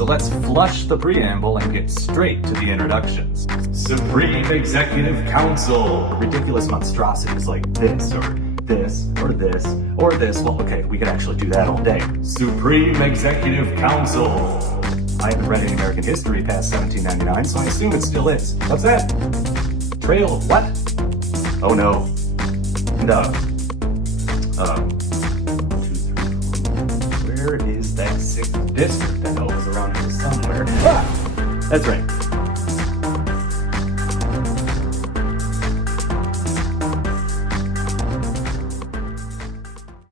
So let's flush the preamble and get straight to the introductions. Supreme Executive Council. Ridiculous monstrosities like this, or this, or this, or this. Well, okay, we could actually do that all day. Supreme Executive Council. I haven't read any American history past 1799, so I assume it still is. What's that? Trail of what? Oh no. No. 1, 2, 3, 4. Where is that 6th district? I know it was around here somewhere. Ah! That's right.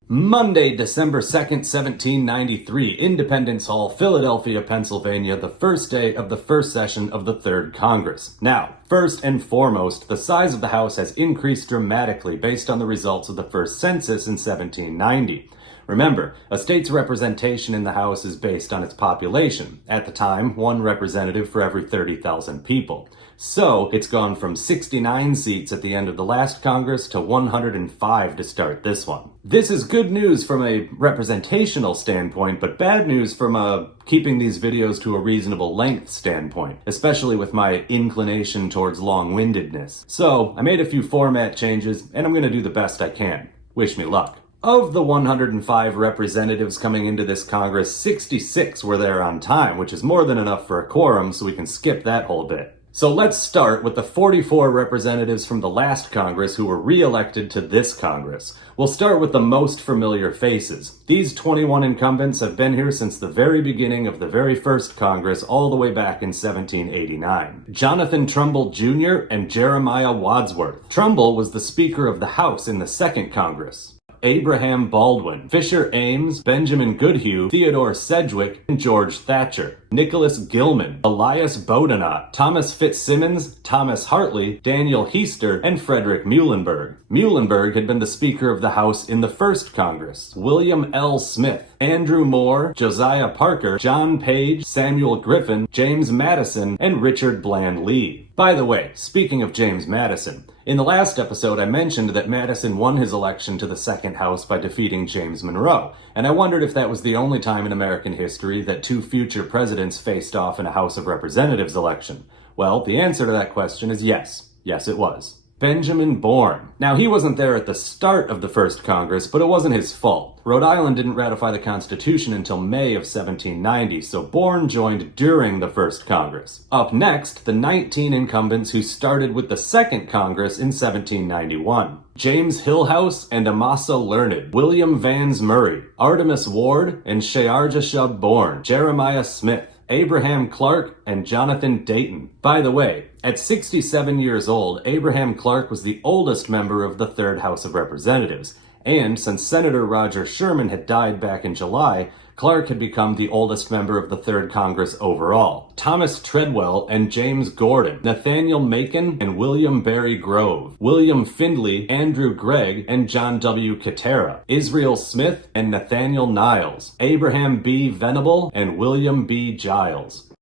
Monday, December 2nd, 1793, Independence Hall, Philadelphia, Pennsylvania, the first day of the first session of the Third Congress. Now, first and foremost, the size of the House has increased dramatically based on the results of the first census in 1790. Remember, a state's representation in the House is based on its population. At the time, 1 representative for every 30,000 people. So, it's gone from 69 seats at the end of the last Congress to 105 to start this one. This is good news from a representational standpoint, but bad news from a keeping these videos to a reasonable length standpoint, especially with my inclination towards long-windedness. So, I made a few format changes, and I'm gonna do the best I can. Wish me luck. Of the 105 representatives coming into this Congress, 66 were there on time, which is more than enough for a quorum, so we can skip that whole bit. So let's start with the 44 representatives from the last Congress who were re-elected to this Congress. We'll start with the most familiar faces. These 21 incumbents have been here since the very beginning of the very first Congress, all the way back in 1789. Jonathan Trumbull Jr. and Jeremiah Wadsworth. Trumbull was the Speaker of the House in the second Congress. Abraham Baldwin, Fisher Ames, Benjamin Goodhue, Theodore Sedgwick, and George Thatcher. Nicholas Gilman, Elias Boudinot, Thomas Fitzsimmons, Thomas Hartley, Daniel Heister, and Frederick Muhlenberg. Muhlenberg had been the Speaker of the House in the first Congress. William L. Smith, Andrew Moore, Josiah Parker, John Page, Samuel Griffin, James Madison, and Richard Bland Lee. By the way, speaking of James Madison, in the last episode I mentioned that Madison won his election to the second House by defeating James Monroe, and I wondered if that was the only time in American history that 2 future presidents faced off in a House of Representatives election. Well, the answer to that question is yes. Yes, it was. Benjamin Bourne. Now, he wasn't there at the start of the first Congress, but it wasn't his fault. Rhode Island didn't ratify the Constitution until May of 1790, so Bourne joined during the first Congress. Up next, the 19 incumbents who started with the second Congress in 1791. James Hillhouse and Amasa Learned, William Vans Murray, Artemus Ward, and Shearjashub Bourne, Jeremiah Smith, Abraham Clark, and Jonathan Dayton. By the way, at 67 years old, Abraham Clark was the oldest member of the Third House of Representatives, and since Senator Roger Sherman had died back in July, Clark had become the oldest member of the Third Congress overall. Thomas Treadwell and James Gordon, Nathaniel Macon and William Barry Grove, William Findley, Andrew Gregg, and John W. Katera, Israel Smith and Nathaniel Niles, Abraham B. Venable, and William B. Giles.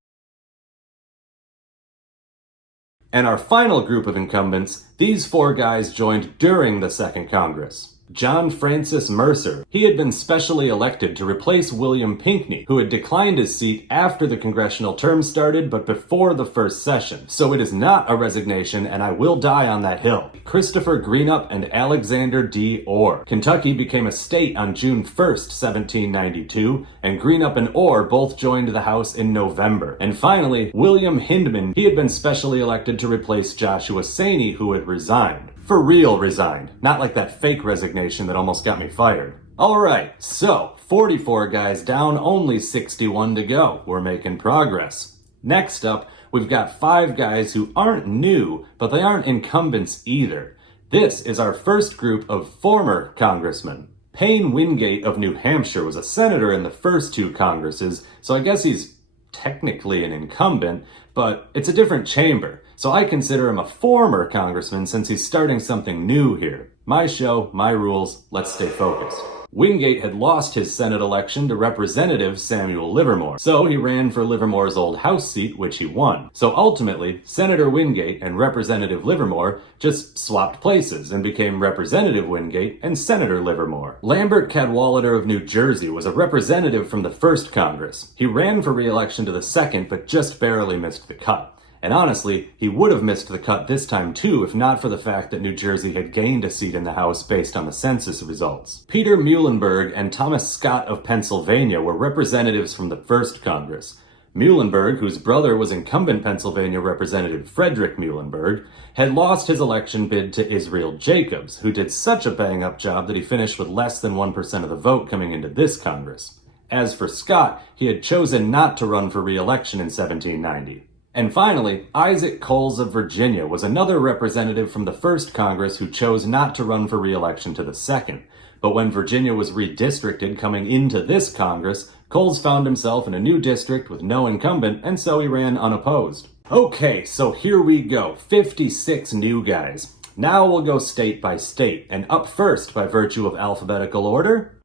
And our final group of incumbents, these 4 guys joined during the Second Congress. John Francis Mercer. He had been specially elected to replace William Pinckney, who had declined his seat after the congressional term started but before the first session. So it is not a resignation, and I will die on that hill. Christopher Greenup and Alexander D. Orr. Kentucky became a state on June 1st, 1792, and Greenup and Orr both joined the House in November. And finally, William Hindman. He had been specially elected to replace Joshua Saney, who had resigned. For real resigned, not like that fake resignation that almost got me fired. Alright, so 44 guys down, only 61 to go. We're making progress. Next up, we've got 5 guys who aren't new, but they aren't incumbents either. This is our first group of former congressmen. Payne Wingate of New Hampshire was a senator in the first 2 Congresses, so I guess he's technically an incumbent, but it's a different chamber. So I consider him a former congressman since he's starting something new here. My show, my rules, let's stay focused. Wingate had lost his Senate election to Representative Samuel Livermore, so he ran for Livermore's old House seat, which he won. So ultimately, Senator Wingate and Representative Livermore just swapped places and became Representative Wingate and Senator Livermore. Lambert Cadwallader of New Jersey was a representative from the first Congress. He ran for re-election to the second, but just barely missed the cut. And honestly, he would have missed the cut this time too if not for the fact that New Jersey had gained a seat in the House based on the census results. Peter Muhlenberg and Thomas Scott of Pennsylvania were representatives from the first Congress. Muhlenberg, whose brother was incumbent Pennsylvania Representative Frederick Muhlenberg, had lost his election bid to Israel Jacobs, who did such a bang-up job that he finished with less than 1% of the vote coming into this Congress. As for Scott, he had chosen not to run for re-election in 1790. And finally, Isaac Coles of Virginia was another representative from the first Congress who chose not to run for re-election to the second. But when Virginia was redistricted coming into this Congress, Coles found himself in a new district with no incumbent, and so he ran unopposed. Okay, so here we go, 56 new guys. Now we'll go state by state, and up first, by virtue of alphabetical order,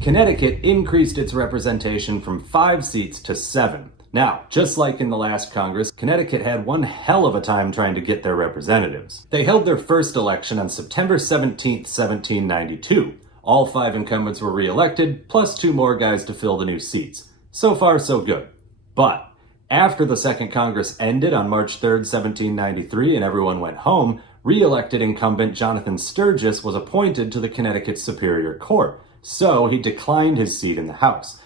Connecticut increased its representation from 5 seats to 7. Now, just like in the last Congress, Connecticut had one hell of a time trying to get their representatives. They held their first election on September 17, 1792. All 5 incumbents were re-elected, plus 2 more guys to fill the new seats. So far, so good. But after the second Congress ended on March 3, 1793, and everyone went home, re-elected incumbent Jonathan Sturgis was appointed to the Connecticut Superior Court. So he declined his seat in the House,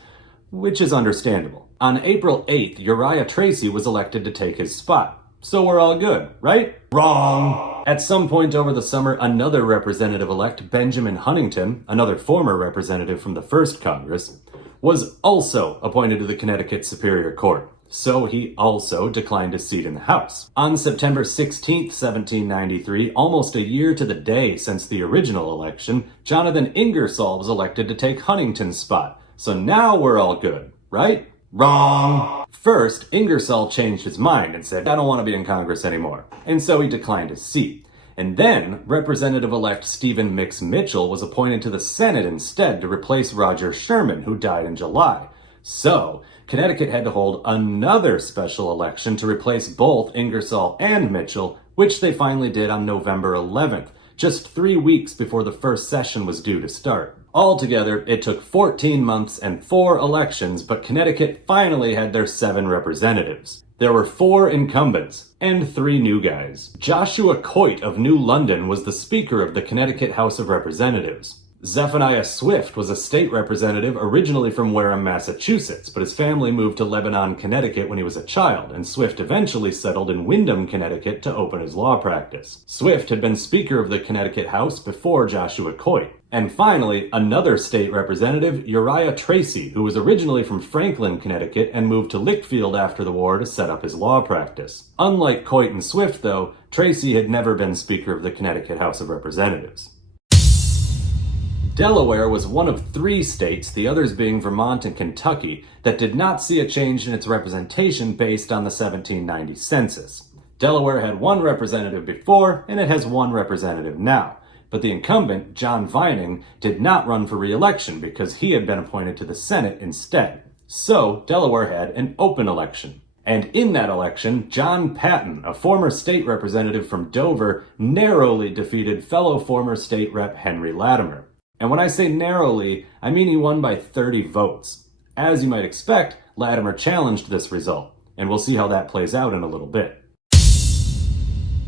which is understandable. On April 8th, Uriah Tracy was elected to take his spot. So we're all good, right? Wrong! At some point over the summer, another representative-elect, Benjamin Huntington, another former representative from the first Congress, was also appointed to the Connecticut Superior Court. So he also declined his seat in the House. On September 16, 1793, almost a year to the day since the original election, Jonathan Ingersoll was elected to take Huntington's spot. So now we're all good, right? Wrong! First, Ingersoll changed his mind and said, I don't want to be in Congress anymore. And so he declined his seat. And then, Representative-elect Stephen Mix Mitchell was appointed to the Senate instead to replace Roger Sherman, who died in July. So, Connecticut had to hold another special election to replace both Ingersoll and Mitchell, which they finally did on November 11th, just 3 weeks before the first session was due to start. Altogether, it took 14 months and 4 elections, but Connecticut finally had their 7 representatives. There were 4 incumbents and 3 new guys. Joshua Coit of New London was the Speaker of the Connecticut House of Representatives. Zephaniah Swift was a state representative originally from Wareham, Massachusetts, but his family moved to Lebanon, Connecticut when he was a child, and Swift eventually settled in Windham, Connecticut to open his law practice. Swift had been Speaker of the Connecticut House before Joshua Coit. And finally, another state representative, Uriah Tracy, who was originally from Franklin, Connecticut, and moved to Lichfield after the war to set up his law practice. Unlike Coit and Swift, though, Tracy had never been Speaker of the Connecticut House of Representatives. Delaware was one of 3 states, the others being Vermont and Kentucky, that did not see a change in its representation based on the 1790 census. Delaware had 1 representative before, and it has 1 representative now. But the incumbent, John Vining, did not run for re-election because he had been appointed to the Senate instead. So, Delaware had an open election. And in that election, John Patton, a former state representative from Dover, narrowly defeated fellow former state rep Henry Latimer. And when I say narrowly, I mean he won by 30 votes. As you might expect, Latimer challenged this result, and we'll see how that plays out in a little bit.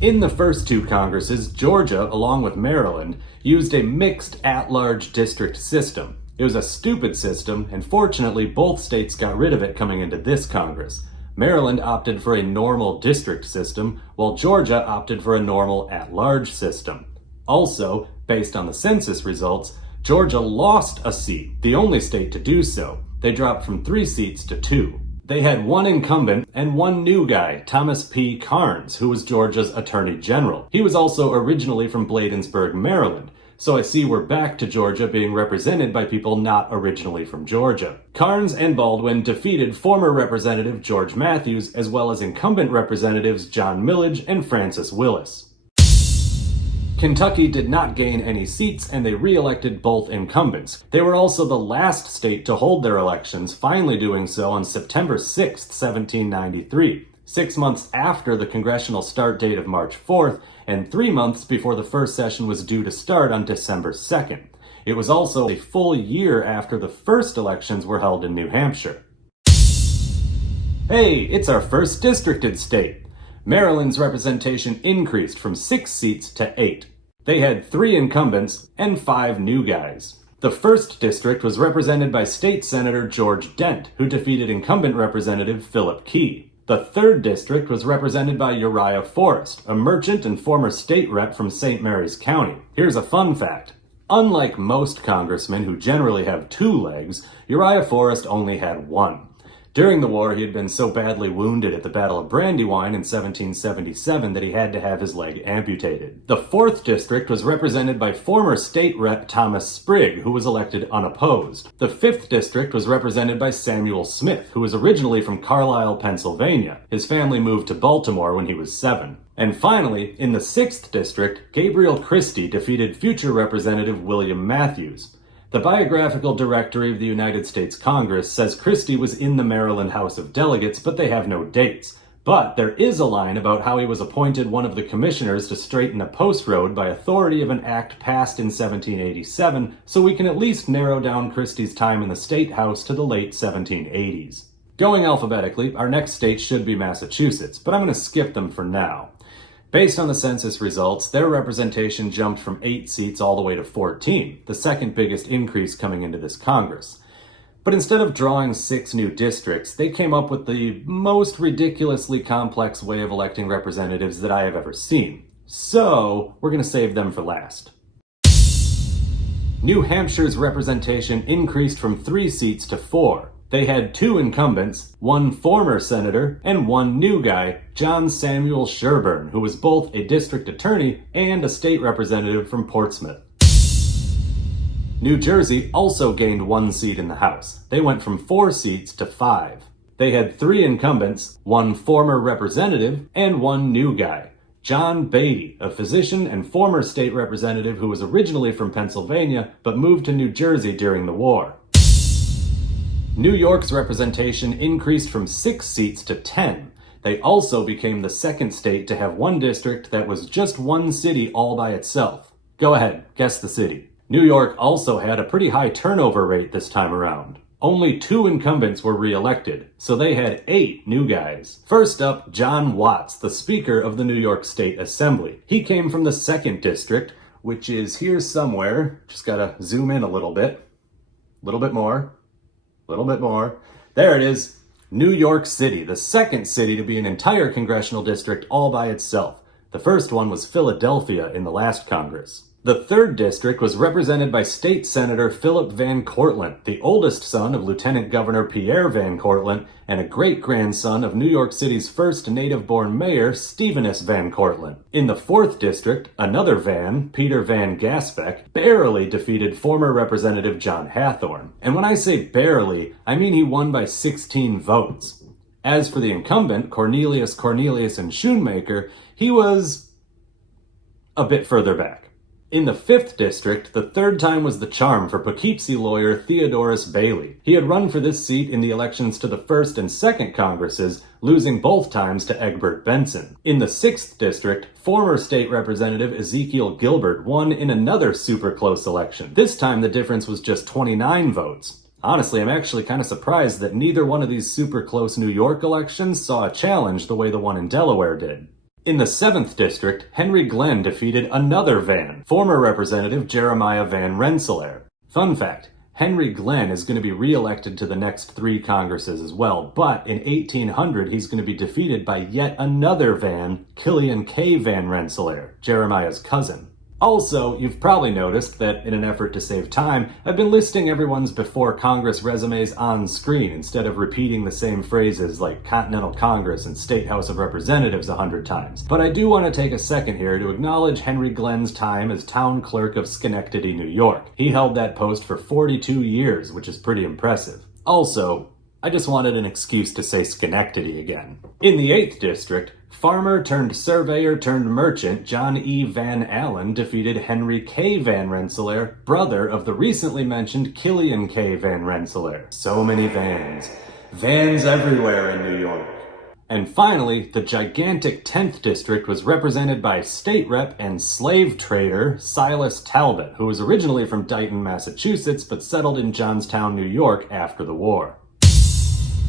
In the first 2 Congresses, Georgia, along with Maryland, used a mixed at-large district system. It was a stupid system, and fortunately both states got rid of it coming into this Congress. Maryland opted for a normal district system, while Georgia opted for a normal at-large system. Also, based on the census results, Georgia lost a seat, the only state to do so. They dropped from 3 seats to 2. They had 1 incumbent and 1 new guy, Thomas P. Carnes, who was Georgia's Attorney General. He was also originally from Bladensburg, Maryland. So I see we're back to Georgia being represented by people not originally from Georgia. Carnes and Baldwin defeated former Representative George Matthews, as well as incumbent representatives John Millage and Francis Willis. Kentucky did not gain any seats, and they re-elected both incumbents. They were also the last state to hold their elections, finally doing so on September 6, 1793, 6 months after the congressional start date of March 4th, and 3 months before the first session was due to start on December 2nd. It was also a full year after the first elections were held in New Hampshire. Hey, it's our first districted state. Maryland's representation increased from 6 seats to 8. They had 3 incumbents and 5 new guys. The first district was represented by State Senator George Dent, who defeated incumbent Representative Philip Key. The third district was represented by Uriah Forrest, a merchant and former state rep from St. Mary's County. Here's a fun fact. Unlike most congressmen who generally have 2 legs, Uriah Forrest only had 1. During the war, he had been so badly wounded at the Battle of Brandywine in 1777 that he had to have his leg amputated. The 4th district was represented by former state rep Thomas Sprigg, who was elected unopposed. The 5th district was represented by Samuel Smith, who was originally from Carlisle, Pennsylvania. His family moved to Baltimore when he was 7. And finally, in the 6th district, Gabriel Christie defeated future Representative William Matthews. The Biographical Directory of the United States Congress says Christie was in the Maryland House of Delegates, but they have no dates. But there is a line about how he was appointed one of the commissioners to straighten a post road by authority of an act passed in 1787, so we can at least narrow down Christie's time in the State House to the late 1780s. Going alphabetically, our next state should be Massachusetts, but I'm going to skip them for now. Based on the census results, their representation jumped from 8 seats all the way to 14, the second biggest increase coming into this Congress. But instead of drawing 6 new districts, they came up with the most ridiculously complex way of electing representatives that I have ever seen. So, we're going to save them for last. New Hampshire's representation increased from 3 seats to 4. They had 2 incumbents, 1 former senator, and 1 new guy, John Samuel Sherburne, who was both a district attorney and a state representative from Portsmouth. New Jersey also gained 1 seat in the House. They went from 4 seats to 5. They had 3 incumbents, 1 former representative, and 1 new guy, John Beatty, a physician and former state representative who was originally from Pennsylvania but moved to New Jersey during the war. New York's representation increased from 6 seats to 10. They also became the second state to have 1 district that was just 1 city all by itself. Go ahead, guess the city. New York also had a pretty high turnover rate this time around. Only 2 incumbents were re-elected, so they had 8 new guys. First up, John Watts, the Speaker of the New York State Assembly. He came from the 2nd district, which is here somewhere. Just gotta zoom in a little bit. A little bit more. Little bit more. There it is. New York City, the 2nd city to be an entire congressional district all by itself. The first one was Philadelphia in the last Congress. The 3rd district was represented by State Senator Philip Van Cortlandt, the oldest son of Lieutenant Governor Pierre Van Cortlandt and a great-grandson of New York City's first native-born mayor, Stephenus Van Cortlandt. In the 4th district, another Van, Peter Van Gasbeck, barely defeated former Representative John Hathorne. And when I say barely, I mean he won by 16 votes. As for the incumbent, Cornelius and Schoonmaker, he was a bit further back. In the 5th district, the 3rd time was the charm for Poughkeepsie lawyer Theodorus Bailey. He had run for this seat in the elections to the 1st and 2nd Congresses, losing both times to Egbert Benson. In the 6th district, former state representative Ezekiel Gilbert won in another super close election. This time the difference was just 29 votes. Honestly, I'm actually kind of surprised that neither one of these super close New York elections saw a challenge the way the one in Delaware did. In the 7th district, Henry Glenn defeated another Van, former Representative Jeremiah Van Rensselaer. Fun fact, Henry Glenn is going to be re-elected to the next 3 Congresses as well, but in 1800 he's going to be defeated by yet another Van, Killian K. Van Rensselaer, Jeremiah's cousin. Also, you've probably noticed that in an effort to save time, I've been listing everyone's before Congress resumes on screen instead of repeating the same phrases like Continental Congress and State House of Representatives 100 times. But I do want to take a second here to acknowledge Henry Glenn's time as town clerk of Schenectady, New York. He held that post for 42 years, which is pretty impressive. Also, I just wanted an excuse to say Schenectady again. In the 8th district, Farmer turned surveyor turned merchant John E. Van Allen defeated Henry K. Van Rensselaer, brother of the recently mentioned Killian K. Van Rensselaer. So many vans. Vans everywhere in New York. And finally, the gigantic 10th district was represented by state rep and slave trader Silas Talbot, who was originally from Dighton, Massachusetts, but settled in Johnstown, New York after the war.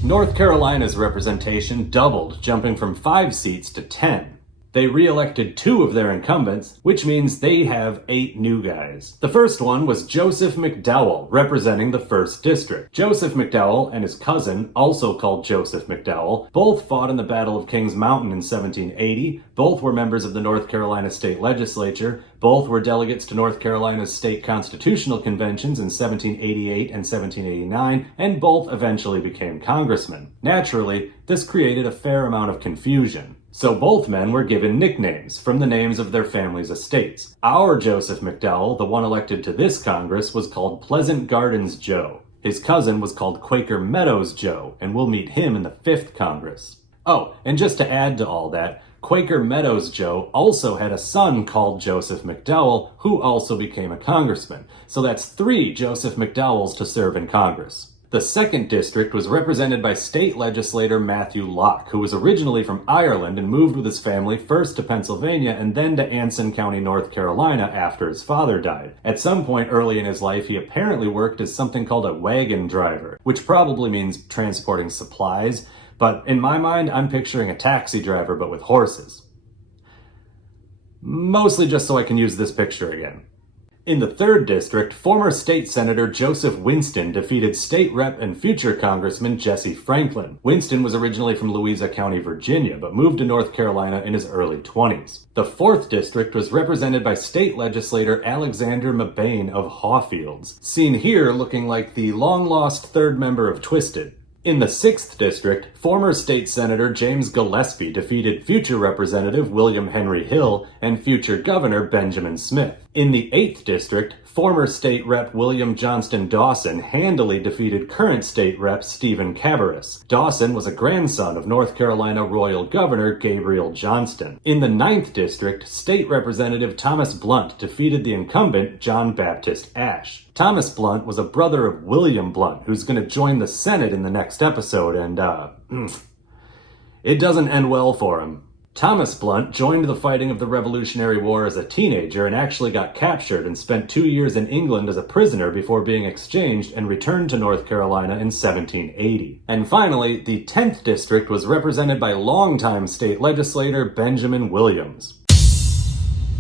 North Carolina's representation doubled, jumping from 5 seats to 10. They re-elected 2 of their incumbents, which means they have 8 new guys. The first one was Joseph McDowell, representing the 1st District. Joseph McDowell and his cousin, also called Joseph McDowell, both fought in the Battle of Kings Mountain in 1780, both were members of the North Carolina State Legislature, both were delegates to North Carolina's state constitutional conventions in 1788 and 1789, and both eventually became congressmen. Naturally, this created a fair amount of confusion. So both men were given nicknames from the names of their families' estates. Our Joseph McDowell, the one elected to this Congress, was called Pleasant Gardens Joe. His cousin was called Quaker Meadows Joe, and we'll meet him in the 5th Congress. Oh, and just to add to all that, Quaker Meadows Joe also had a son called Joseph McDowell, who also became a congressman. So that's 3 Joseph McDowells to serve in Congress. The 2nd District was represented by state legislator Matthew Locke, who was originally from Ireland and moved with his family first to Pennsylvania and then to Anson County, North Carolina after his father died. At some point early in his life, he apparently worked as something called a wagon driver, which probably means transporting supplies, but in my mind, I'm picturing a taxi driver but with horses. Mostly just so I can use this picture again. In the 3rd District, former state senator Joseph Winston defeated state rep and future congressman Jesse Franklin. Winston was originally from Louisa County, Virginia, but moved to North Carolina in his early 20s. The 4th District was represented by state legislator Alexander Mabane of Hawfields, seen here looking like the long-lost 3rd member of Twisted. In the 6th District, former state senator James Gillespie defeated future representative William Henry Hill and future governor Benjamin Smith. In the 8th District, former state rep William Johnston Dawson handily defeated current state rep Stephen Cabarrus. Dawson was a grandson of North Carolina Royal Governor Gabriel Johnston. In the 9th District, state representative Thomas Blunt defeated the incumbent John Baptist Ashe. Thomas Blunt was a brother of William Blunt, who's going to join the Senate in the next episode, and it doesn't end well for him. Thomas Blunt joined the fighting of the Revolutionary War as a teenager and actually got captured and spent 2 years in England as a prisoner before being exchanged and returned to North Carolina in 1780. And finally, the 10th District was represented by longtime state legislator Benjamin Williams.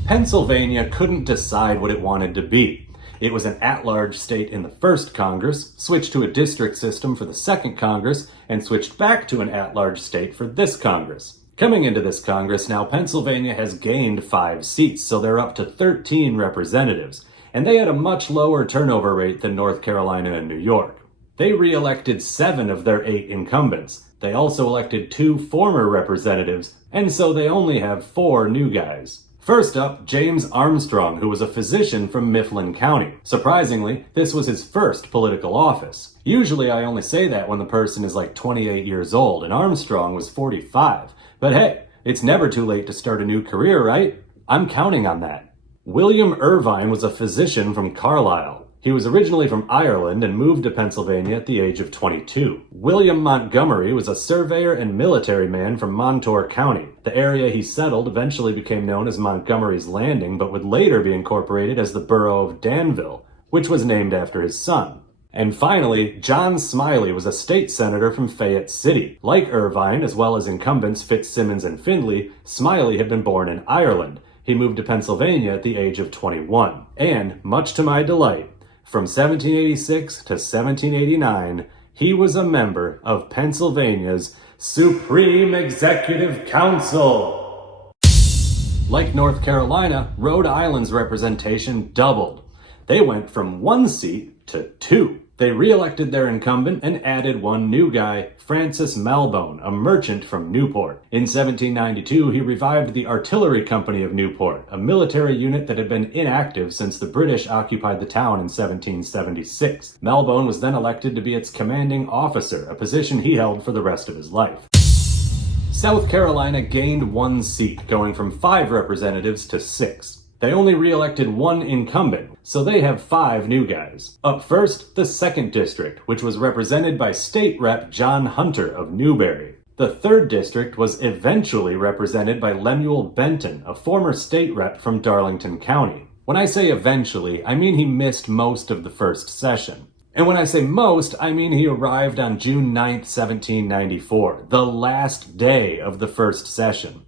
Pennsylvania couldn't decide what it wanted to be. It was an at-large state in the 1st Congress, switched to a district system for the 2nd Congress, and switched back to an at-large state for this Congress. Coming into this Congress now, Pennsylvania has gained 5 seats, so they're up to 13 representatives, and they had a much lower turnover rate than North Carolina and New York. They re-elected 7 of their 8 incumbents. They also elected 2 former representatives, and so they only have 4 new guys. First up, James Armstrong, who was a physician from Mifflin County. Surprisingly, this was his first political office. Usually I only say that when the person is like 28 years old, and Armstrong was 45. But hey, it's never too late to start a new career, right? I'm counting on that. William Irvine was a physician from Carlisle. He was originally from Ireland and moved to Pennsylvania at the age of 22. William Montgomery was a surveyor and military man from Montour County. The area he settled eventually became known as Montgomery's Landing, but would later be incorporated as the borough of Danville, which was named after his son. And finally, John Smiley was a state senator from Fayette City. Like Irvine, as well as incumbents Fitzsimmons and Findley, Smiley had been born in Ireland. He moved to Pennsylvania at the age of 21. And, much to my delight, from 1786 to 1789, he was a member of Pennsylvania's Supreme Executive Council. Like North Carolina, Rhode Island's representation doubled. They went from 1 seat to 2. They re-elected their incumbent and added 1 new guy, Francis Malbone, a merchant from Newport. In 1792, he revived the Artillery Company of Newport, a military unit that had been inactive since the British occupied the town in 1776. Malbone was then elected to be its commanding officer, a position he held for the rest of his life. South Carolina gained 1 seat, going from 5 representatives to 6. They only re-elected 1 incumbent, so they have 5 new guys. Up first, the 2nd District, which was represented by State Rep John Hunter of Newberry. The 3rd District was eventually represented by Lemuel Benton, a former state rep from Darlington County. When I say eventually, I mean he missed most of the first session. And when I say most, I mean he arrived on June 9th, 1794, the last day of the first session.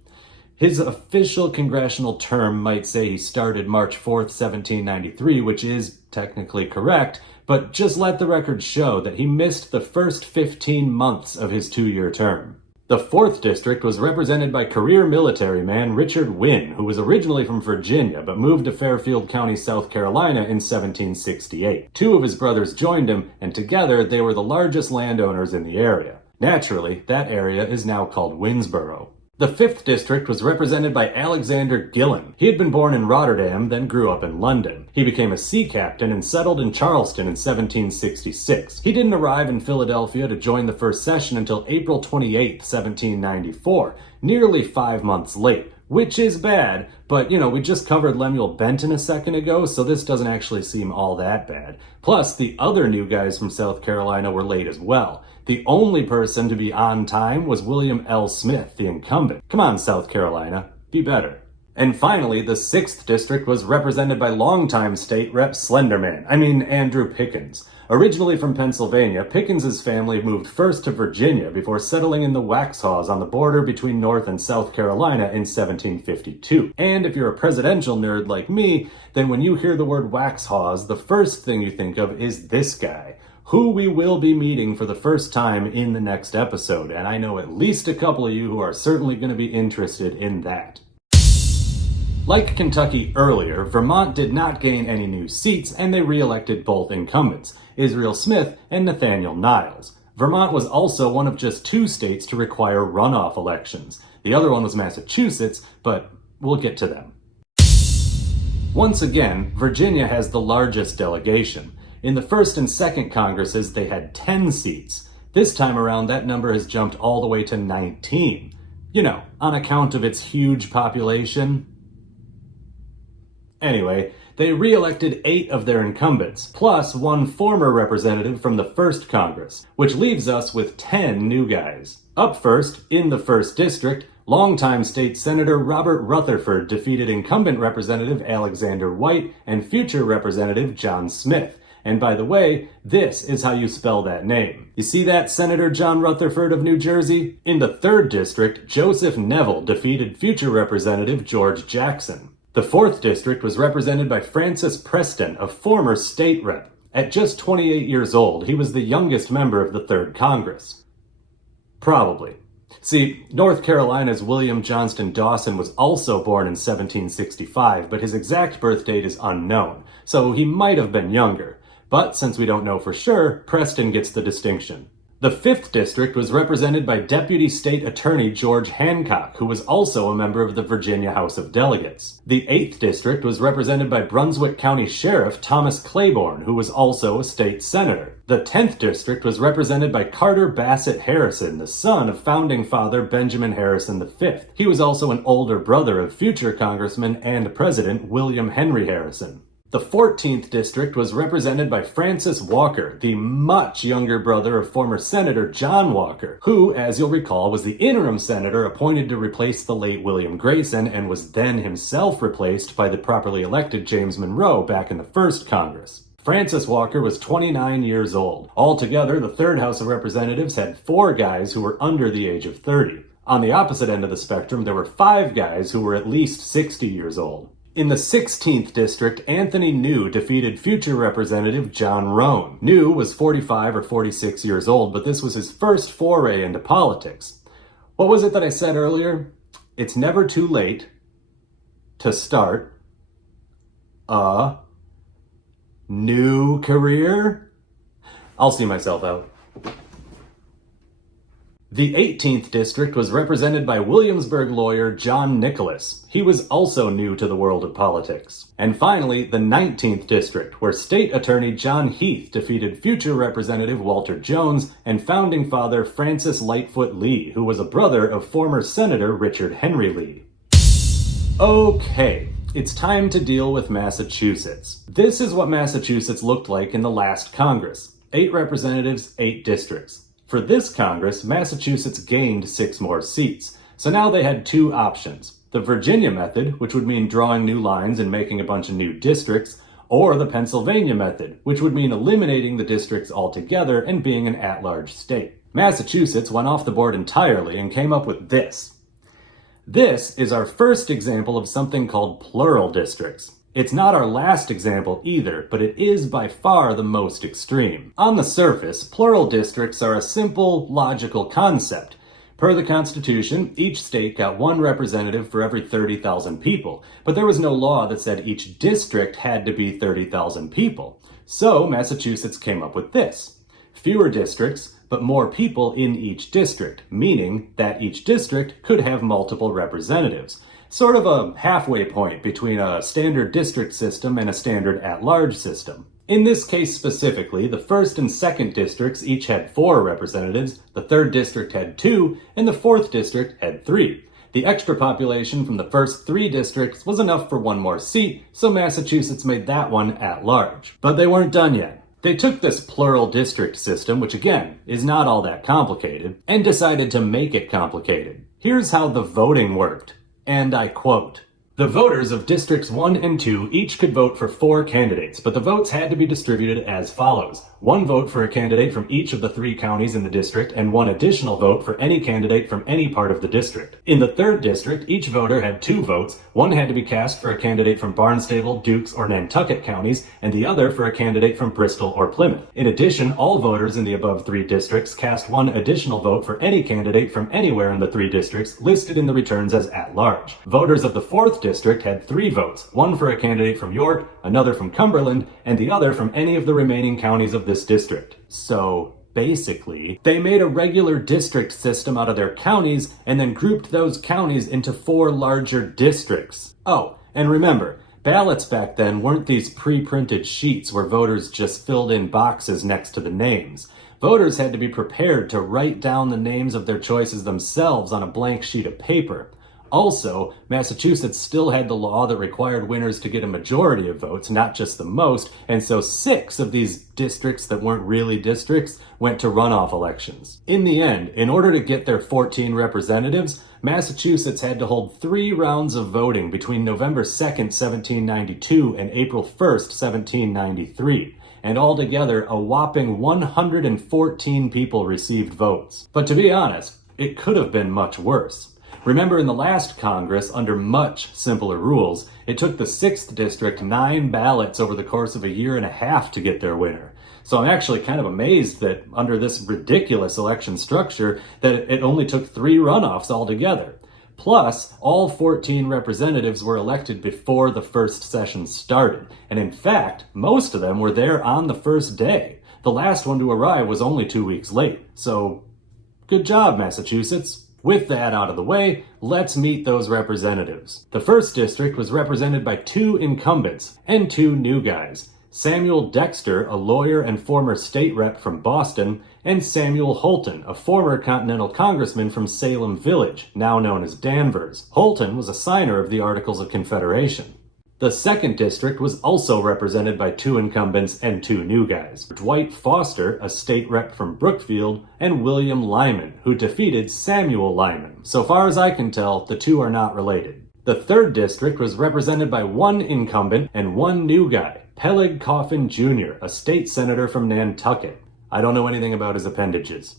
His official congressional term might say he started March 4th, 1793, which is technically correct, but just let the record show that he missed the first 15 months of his 2-year term. The 4th District was represented by career military man Richard Wynne, who was originally from Virginia but moved to Fairfield County, South Carolina in 1768. 2 of his brothers joined him, and together they were the largest landowners in the area. Naturally, that area is now called Winnsboro. The 5th District was represented by Alexander Gillen. He had been born in Rotterdam, then grew up in London. He became a sea captain and settled in Charleston in 1766. He didn't arrive in Philadelphia to join the first session until April 28, 1794, nearly 5 months late. Which is bad, but we just covered Lemuel Benton a second ago, so this doesn't actually seem all that bad. Plus, the other new guys from South Carolina were late as well. The only person to be on time was William L. Smith, the incumbent. Come on, South Carolina, be better. And finally, the 6th District was represented by longtime state rep Andrew Pickens. Originally from Pennsylvania, Pickens' family moved first to Virginia before settling in the Waxhaws on the border between North and South Carolina in 1752. And if you're a presidential nerd like me, then when you hear the word Waxhaws, the first thing you think of is this guy, who we will be meeting for the first time in the next episode. And I know at least a couple of you who are certainly going to be interested in that. Like Kentucky earlier, Vermont did not gain any new seats, and they re-elected both incumbents, Israel Smith and Nathaniel Niles. Vermont was also one of just 2 states to require runoff elections. The other one was Massachusetts, but we'll get to them. Once again, Virginia has the largest delegation. In the 1st and 2nd Congresses, they had 10 seats. This time around, that number has jumped all the way to 19. On account of its huge population. Anyway, they re-elected 8 of their incumbents, plus 1 former representative from the 1st Congress, which leaves us with 10 new guys. Up first, in the 1st District, longtime state senator Robert Rutherford defeated incumbent representative Alexander White and future representative John Smith. And by the way, this is how you spell that name. You see that, Senator John Rutherford of New Jersey? In the 3rd District, Joseph Neville defeated future representative George Jackson. The 4th District was represented by Francis Preston, a former state rep. At just 28 years old, he was the youngest member of the 3rd Congress. Probably. See, North Carolina's William Johnston Dawson was also born in 1765, but his exact birth date is unknown, so he might have been younger. But since we don't know for sure, Preston gets the distinction. The 5th District was represented by Deputy State Attorney George Hancock, who was also a member of the Virginia House of Delegates. The 8th District was represented by Brunswick County Sheriff Thomas Claiborne, who was also a state senator. The 10th District was represented by Carter Bassett Harrison, the son of founding father Benjamin Harrison V. He was also an older brother of future Congressman and President William Henry Harrison. The 14th District was represented by Francis Walker, the much younger brother of former Senator John Walker, who, as you'll recall, was the interim senator appointed to replace the late William Grayson and was then himself replaced by the properly elected James Monroe back in the 1st Congress. Francis Walker was 29 years old. Altogether, the 3rd House of Representatives had 4 guys who were under the age of 30. On the opposite end of the spectrum, there were 5 guys who were at least 60 years old. In the 16th District, Anthony New defeated future Representative John Roan. New was 45 or 46 years old, but this was his first foray into politics. What was it that I said earlier? It's never too late to start a new career? I'll see myself out. The 18th district was represented by Williamsburg lawyer John Nicholas. He was also new to the world of politics. And finally, the 19th district, where state attorney John Heath defeated future Representative Walter Jones and founding father Francis Lightfoot Lee, who was a brother of former Senator Richard Henry Lee. Okay, it's time to deal with Massachusetts. This is what Massachusetts looked like in the last Congress. 8 representatives, 8 districts. For this Congress, Massachusetts gained 6 more seats. So now they had 2 options. The Virginia method, which would mean drawing new lines and making a bunch of new districts, or the Pennsylvania method, which would mean eliminating the districts altogether and being an at-large state. Massachusetts went off the board entirely and came up with this. This is our first example of something called plural districts. It's not our last example either, but it is by far the most extreme. On the surface, plural districts are a simple, logical concept. Per the Constitution, each state got 1 representative for every 30,000 people, but there was no law that said each district had to be 30,000 people. So Massachusetts came up with this. Fewer districts, but more people in each district, meaning that each district could have multiple representatives. Sort of a halfway point between a standard district system and a standard at-large system. In this case specifically, the 1st and 2nd districts each had 4 representatives, the 3rd district had 2, and the 4th district had 3. The extra population from the first 3 districts was enough for 1 more seat, so Massachusetts made that one at-large. But they weren't done yet. They took this plural district system, which again, is not all that complicated, and decided to make it complicated. Here's how the voting worked. And I quote, "The voters of Districts 1 and 2 each could vote for 4 candidates, but the votes had to be distributed as follows. 1 vote for a candidate from each of the 3 counties in the district, and 1 additional vote for any candidate from any part of the district. In the 3rd district, each voter had 2 votes. 1 had to be cast for a candidate from Barnstable, Dukes, or Nantucket counties, and the other for a candidate from Bristol or Plymouth. In addition, all voters in the above 3 districts cast 1 additional vote for any candidate from anywhere in the 3 districts listed in the returns as at-large. Voters of the 4th district had 3 votes, 1 for a candidate from York, another from Cumberland, and the other from any of the remaining counties of this district." So basically, they made a regular district system out of their counties and then grouped those counties into 4 larger districts. Oh, and remember, ballots back then weren't these pre-printed sheets where voters just filled in boxes next to the names. Voters had to be prepared to write down the names of their choices themselves on a blank sheet of paper. Also, Massachusetts still had the law that required winners to get a majority of votes, not just the most, and so 6 of these districts that weren't really districts went to runoff elections. In the end, in order to get their 14 representatives, Massachusetts had to hold 3 rounds of voting between November 2nd, 1792 and April 1st, 1793. And altogether, a whopping 114 people received votes. But to be honest, it could have been much worse. Remember, in the last Congress, under much simpler rules, it took the 6th district 9 ballots over the course of a year and a half to get their winner. So I'm actually kind of amazed that under this ridiculous election structure, that it only took 3 runoffs altogether. Plus, all 14 representatives were elected before the first session started. And in fact, most of them were there on the first day. The last one to arrive was only 2 weeks late. So, good job, Massachusetts. With that out of the way, let's meet those representatives. The 1st district was represented by 2 incumbents and 2 new guys. Samuel Dexter, a lawyer and former state rep from Boston, and Samuel Holton, a former Continental Congressman from Salem Village, now known as Danvers. Holton was a signer of the Articles of Confederation. The 2nd district was also represented by 2 incumbents and 2 new guys. Dwight Foster, a state rep from Brookfield, and William Lyman, who defeated Samuel Lyman. So far as I can tell, the 2 are not related. The 3rd district was represented by 1 incumbent and 1 new guy, Peleg Coffin Jr., a state senator from Nantucket. I don't know anything about his appendages.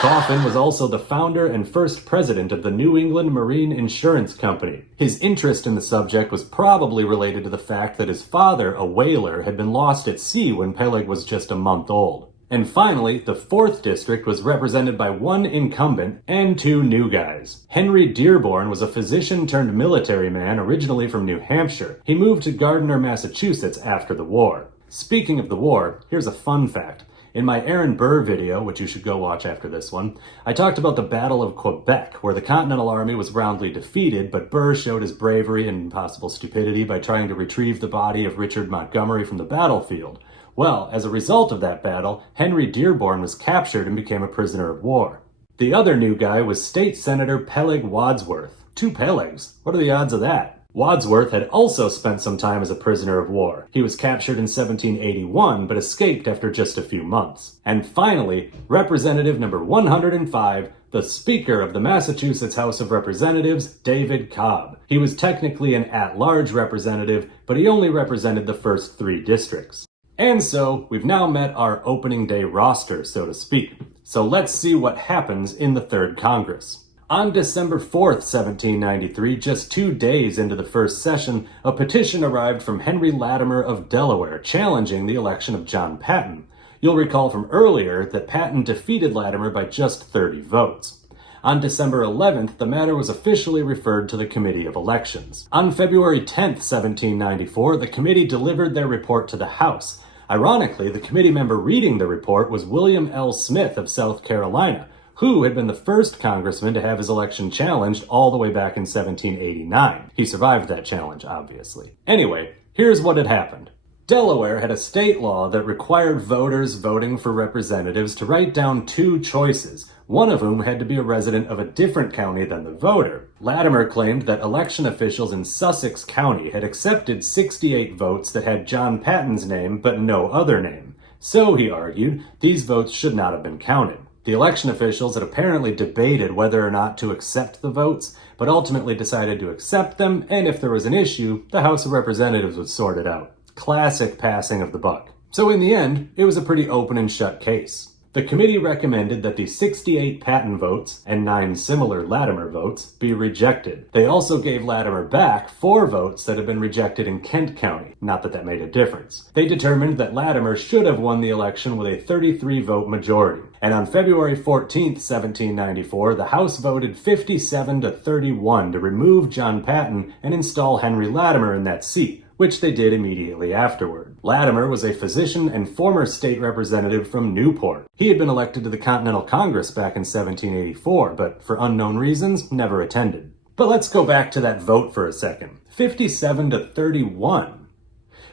Coffin was also the founder and first president of the New England Marine Insurance Company. His interest in the subject was probably related to the fact that his father, a whaler, had been lost at sea when Peleg was just a month old. And finally, the 4th district was represented by 1 incumbent and 2 new guys. Henry Dearborn was a physician turned military man originally from New Hampshire. He moved to Gardner, Massachusetts after the war. Speaking of the war, here's a fun fact. In my Aaron Burr video, which you should go watch after this one, I talked about the Battle of Quebec, where the Continental Army was roundly defeated, but Burr showed his bravery and possible stupidity by trying to retrieve the body of Richard Montgomery from the battlefield. Well, as a result of that battle, Henry Dearborn was captured and became a prisoner of war. The other new guy was State Senator Peleg Wadsworth. 2 Pelegs. What are the odds of that? Wadsworth had also spent some time as a prisoner of war. He was captured in 1781, but escaped after just a few months. And finally, Representative number 105, the Speaker of the Massachusetts House of Representatives, David Cobb. He was technically an at-large representative, but he only represented the first 3 districts. And so, we've now met our opening day roster, so to speak. So let's see what happens in the 3rd Congress. On December 4th, 1793, just 2 days into the first session, a petition arrived from Henry Latimer of Delaware challenging the election of John Patton. You'll recall from earlier that Patton defeated Latimer by just 30 votes. On December 11th, the matter was officially referred to the Committee of Elections. On February 10th, 1794, the committee delivered their report to the House. Ironically, the committee member reading the report was William L. Smith of South Carolina, who had been the first congressman to have his election challenged all the way back in 1789. He survived that challenge, obviously. Anyway, here's what had happened. Delaware had a state law that required voters voting for representatives to write down 2 choices, one of whom had to be a resident of a different county than the voter. Latimer claimed that election officials in Sussex County had accepted 68 votes that had John Patton's name but no other name. So, he argued, these votes should not have been counted. The election officials had apparently debated whether or not to accept the votes, but ultimately decided to accept them, and if there was an issue, the House of Representatives would sort it out. Classic passing of the buck. So in the end, it was a pretty open and shut case. The committee recommended that the 68 Patton votes and 9 similar Latimer votes be rejected. They also gave Latimer back 4 votes that had been rejected in Kent County. Not that that made a difference. They determined that Latimer should have won the election with a 33-vote majority. And on February 14th, 1794, the House voted 57-31 to remove John Patton and install Henry Latimer in that seat, which they did immediately afterward. Latimer was a physician and former state representative from Newport. He had been elected to the Continental Congress back in 1784, but for unknown reasons, never attended. But let's go back to that vote for a second. 57-31.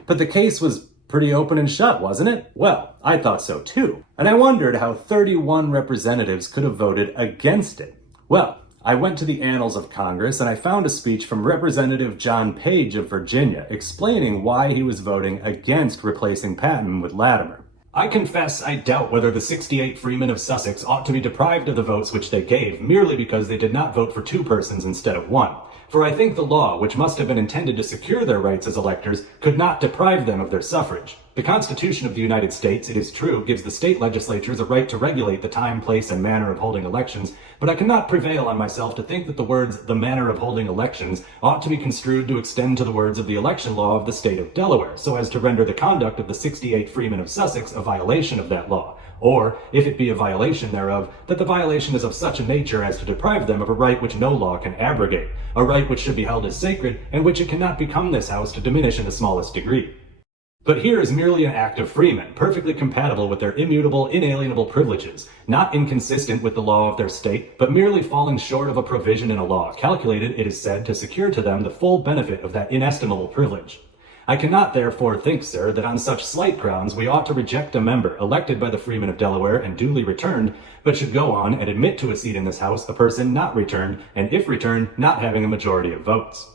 But the case was pretty open and shut, wasn't it? Well, I thought so too. And I wondered how 31 representatives could have voted against it. Well, I went to the Annals of Congress and I found a speech from Representative John Page of Virginia explaining why he was voting against replacing Patton with Latimer. I confess I doubt whether the 68 freemen of Sussex ought to be deprived of the votes which they gave merely because they did not vote for 2 persons instead of 1. For I think the law, which must have been intended to secure their rights as electors, could not deprive them of their suffrage. The Constitution of the United States, it is true, gives the state legislatures a right to regulate the time, place, and manner of holding elections, but I cannot prevail on myself to think that the words, the manner of holding elections, ought to be construed to extend to the words of the election law of the state of Delaware, so as to render the conduct of the 68 freemen of Sussex a violation of that law. Or, if it be a violation thereof, that the violation is of such a nature as to deprive them of a right which no law can abrogate, a right which should be held as sacred, and which it cannot become this House to diminish in the smallest degree. But here is merely an act of freemen, perfectly compatible with their immutable, inalienable privileges, not inconsistent with the law of their state, but merely falling short of a provision in a law, calculated, it is said, to secure to them the full benefit of that inestimable privilege. I cannot therefore think, sir, that on such slight grounds we ought to reject a member elected by the freemen of Delaware and duly returned, but should go on and admit to a seat in this House a person not returned, and if returned, not having a majority of votes.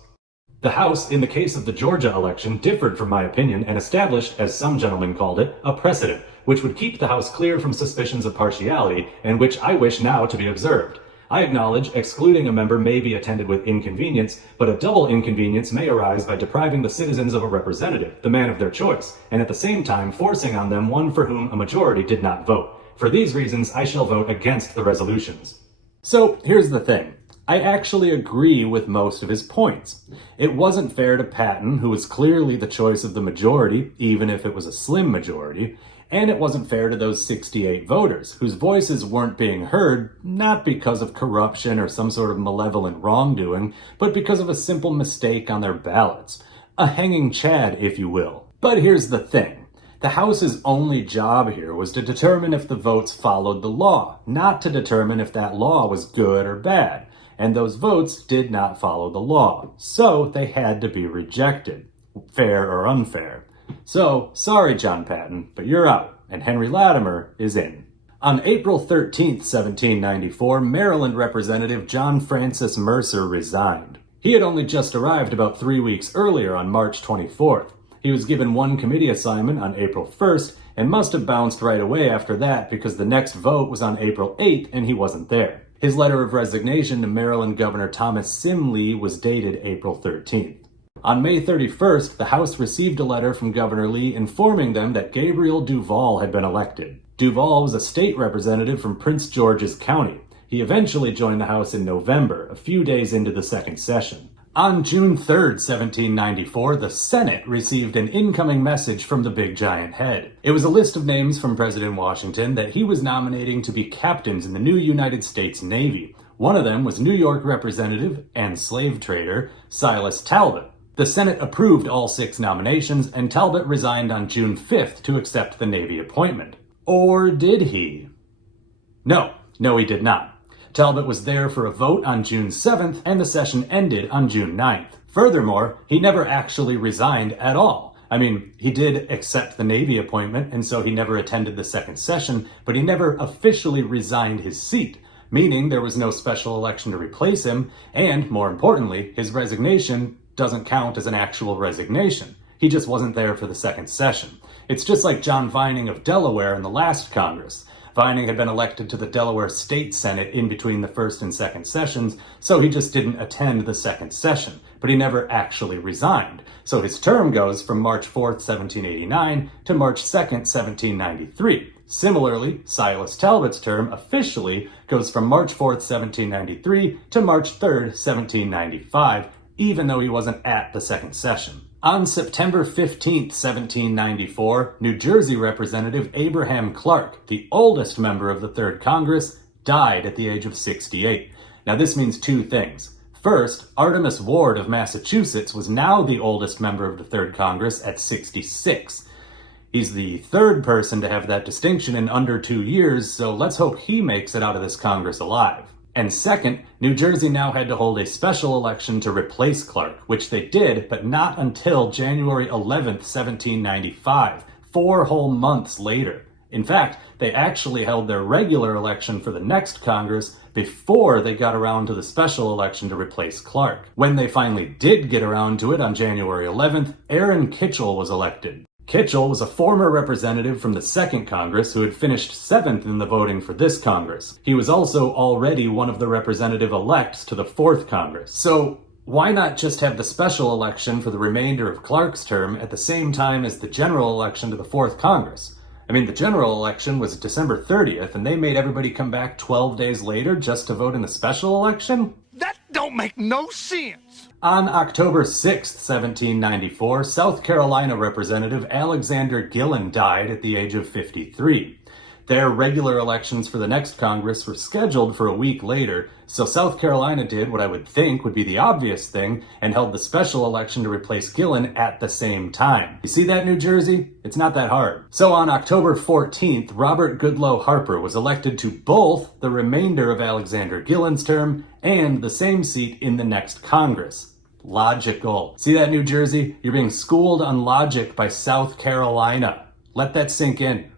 The House, in the case of the Georgia election, differed from my opinion and established, as some gentlemen called it, a precedent, which would keep the House clear from suspicions of partiality, and which I wish now to be observed. I acknowledge excluding a member may be attended with inconvenience, but a double inconvenience may arise by depriving the citizens of a representative, the man of their choice, and at the same time forcing on them one for whom a majority did not vote. For these reasons, I shall vote against the resolutions. So, here's the thing. I actually agree with most of his points. It wasn't fair to Patton, who was clearly the choice of the majority, even if it was a slim majority, and it wasn't fair to those 68 voters, whose voices weren't being heard, not because of corruption or some sort of malevolent wrongdoing, but because of a simple mistake on their ballots. A hanging chad, if you will. But here's the thing. The House's only job here was to determine if the votes followed the law, not to determine if that law was good or bad. And those votes did not follow the law, so they had to be rejected, fair or unfair. So, sorry John Patton, but you're out, and Henry Latimer is in. On April 13, 1794, Maryland Representative John Francis Mercer resigned. He had only just arrived about 3 weeks earlier on March 24th. He was given one committee assignment on April 1st and must have bounced right away after that because the next vote was on April 8th and he wasn't there. His letter of resignation to Maryland Governor Thomas Sim was dated April 13th. On May 31st, the House received a letter from Governor Lee informing them that Gabriel Duval had been elected. Duval was a state representative from Prince George's County. He eventually joined the House in November, a few days into the second session. On June 3rd, 1794, the Senate received an incoming message from the Big Giant Head. It was a list of names from President Washington that he was nominating to be captains in the new United States Navy. One of them was New York Representative and slave trader Silas Talbot. The Senate approved all 6 nominations, and Talbot resigned on June 5th to accept the Navy appointment. Or did he? No, he did not. Talbot was there for a vote on June 7th, and the session ended on June 9th. Furthermore, he never actually resigned at all. I mean, he did accept the Navy appointment, and so he never attended the second session, but he never officially resigned his seat, meaning there was no special election to replace him, and more importantly, his resignation doesn't count as an actual resignation. He just wasn't there for the second session. It's just like John Vining of Delaware in the last Congress. Vining had been elected to the Delaware State Senate in between the first and second sessions, so he just didn't attend the second session, but he never actually resigned. So his term goes from March 4th, 1789 to March 2nd, 1793. Similarly, Silas Talbot's term officially goes from March 4th, 1793 to March 3rd, 1795, even though he wasn't at the second session. On September 15, 1794, New Jersey Representative Abraham Clark, the oldest member of the Third Congress, died at the age of 68. Now this means 2 things. First, Artemus Ward of Massachusetts was now the oldest member of the Third Congress at 66. He's the 3rd person to have that distinction in under 2 years, so let's hope he makes it out of this Congress alive. And second, New Jersey now had to hold a special election to replace Clark, which they did, but not until January 11th, 1795, 4 whole months later. In fact, they actually held their regular election for the next Congress before they got around to the special election to replace Clark. When they finally did get around to it on January 11th, Aaron Kitchell was elected. Kitchell was a former representative from the Second Congress who had finished 7th in the voting for this Congress. He was also already one of the representative-elects to the 4th Congress. So why not just have the special election for the remainder of Clark's term at the same time as the general election to the 4th Congress? I mean, the general election was December 30th, and they made everybody come back 12 days later just to vote in the special election? That don't make no sense! On October 6, 1794, South Carolina Representative Alexander Gillen died at the age of 53. Their regular elections for the next Congress were scheduled for a week later, so South Carolina did what I would think would be the obvious thing and held the special election to replace Gillen at the same time. You see that, New Jersey? It's not that hard. So on October 14th, Robert Goodloe Harper was elected to both the remainder of Alexander Gillen's term and the same seat in the next Congress. Logical. See that, New Jersey? You're being schooled on logic by South Carolina. Let that sink in.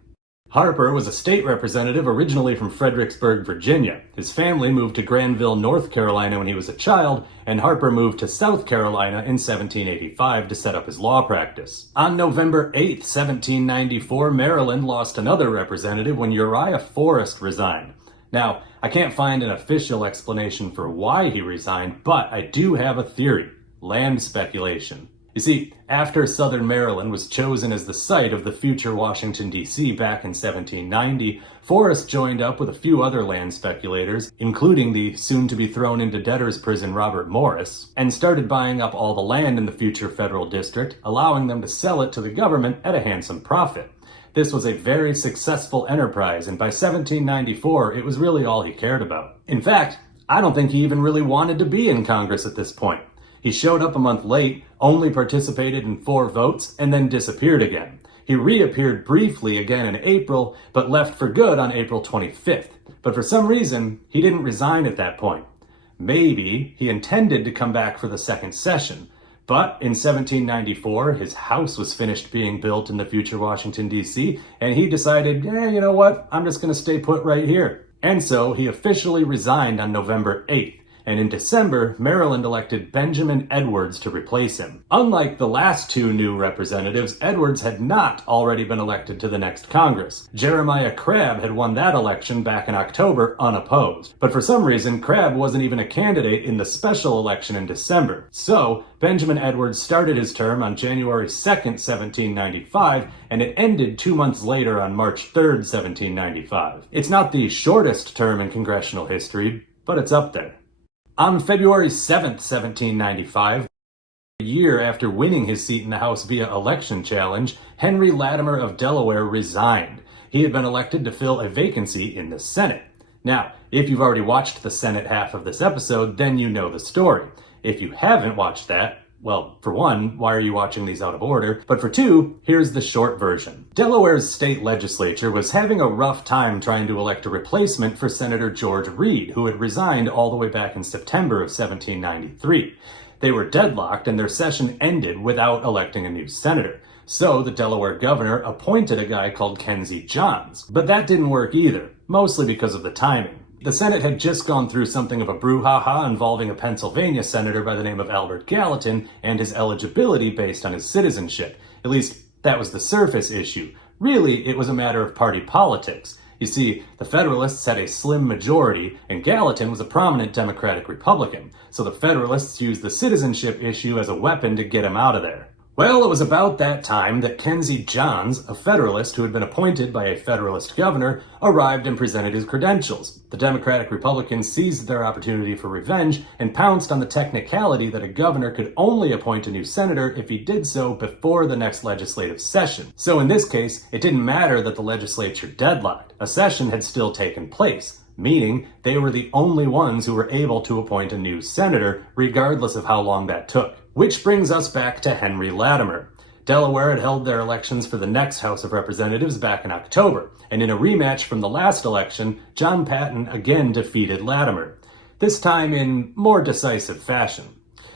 Harper was a state representative originally from Fredericksburg, Virginia. His family moved to Granville, North Carolina when he was a child, and Harper moved to South Carolina in 1785 to set up his law practice. On November 8, 1794, Maryland lost another representative when Uriah Forrest resigned. Now, I can't find an official explanation for why he resigned, but I do have a theory. Land speculation. You see, after Southern Maryland was chosen as the site of the future Washington, D.C. back in 1790, Forrest joined up with a few other land speculators, including the soon-to-be-thrown into debtor's prison Robert Morris, and started buying up all the land in the future federal district, allowing them to sell it to the government at a handsome profit. This was a very successful enterprise, and by 1794, it was really all he cared about. In fact, I don't think he even really wanted to be in Congress at this point. He showed up a month late, only participated in 4 votes, and then disappeared again. He reappeared briefly again in April, but left for good on April 25th. But for some reason, he didn't resign at that point. Maybe he intended to come back for the second session. But in 1794, his house was finished being built in the future Washington, D.C., and he decided, you know what, I'm just going to stay put right here. And so he officially resigned on November 8th. And in December, Maryland elected Benjamin Edwards to replace him. Unlike the last two new representatives, Edwards had not already been elected to the next Congress. Jeremiah Crabb had won that election back in October unopposed. But for some reason, Crabb wasn't even a candidate in the special election in December. So, Benjamin Edwards started his term on January 2nd, 1795, and it ended 2 months later on March 3rd, 1795. It's not the shortest term in congressional history, but it's up there. On February 7th, 1795, a year after winning his seat in the House via election challenge, Henry Latimer of Delaware resigned. He had been elected to fill a vacancy in the Senate. Now, if you've already watched the Senate half of this episode, then you know the story. If you haven't watched that, well, for one, why are you watching these out of order? But for two, here's the short version. Delaware's state legislature was having a rough time trying to elect a replacement for Senator George Rhode, who had resigned all the way back in September of 1793. They were deadlocked and their session ended without electing a new senator. So the Delaware governor appointed a guy called Kenzie Johns. But that didn't work either, mostly because of the timing. The Senate had just gone through something of a brouhaha involving a Pennsylvania senator by the name of Albert Gallatin and his eligibility based on his citizenship. At least, that was the surface issue. Really, it was a matter of party politics. You see, the Federalists had a slim majority, and Gallatin was a prominent Democratic Republican. So the Federalists used the citizenship issue as a weapon to get him out of there. Well, it was about that time that Kenzie Johns, a Federalist who had been appointed by a Federalist governor, arrived and presented his credentials. The Democratic Republicans seized their opportunity for revenge and pounced on the technicality that a governor could only appoint a new senator if he did so before the next legislative session. So in this case, it didn't matter that the legislature deadlocked. A session had still taken place, meaning they were the only ones who were able to appoint a new senator, regardless of how long that took. Which brings us back to Henry Latimer. Delaware had held their elections for the next House of Representatives back in October, and in a rematch from the last election, John Patton again defeated Latimer, this time in more decisive fashion.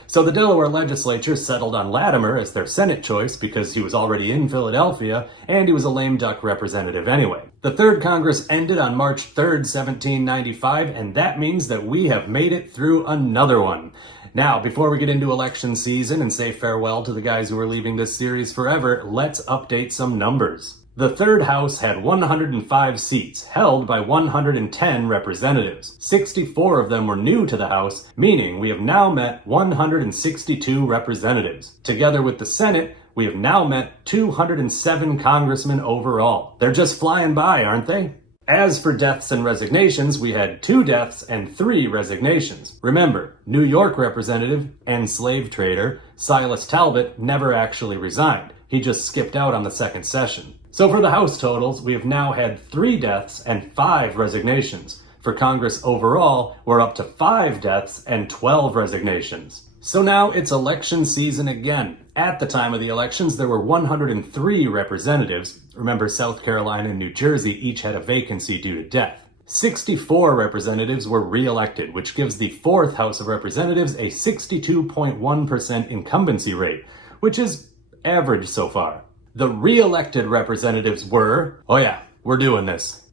So the Delaware legislature settled on Latimer as their Senate choice because he was already in Philadelphia, and he was a lame duck representative anyway. The Third Congress ended on March 3rd, 1795, and that means that we have made it through another one. Now, before we get into election season and say farewell to the guys who are leaving this series forever, let's update some numbers. The third house had 105 seats, held by 110 representatives. 64 of them were new to the House, meaning we have now met 162 representatives. Together with the Senate, we have now met 207 congressmen overall. They're just flying by, aren't they? As for deaths and resignations, we had 2 deaths and 3 resignations. Remember, New York representative and slave trader Silas Talbot never actually resigned. He just skipped out on the second session. So for the House totals, we have now had 3 deaths and 5 resignations. For Congress overall, we're up to 5 deaths and 12 resignations. So now it's election season again. At the time of the elections, there were 103 representatives. Remember, South Carolina and New Jersey each had a vacancy due to death. 64 representatives were re-elected, which gives the fourth House of Representatives a 62.1% incumbency rate, which is average so far. The re-elected representatives were, oh yeah, we're doing this.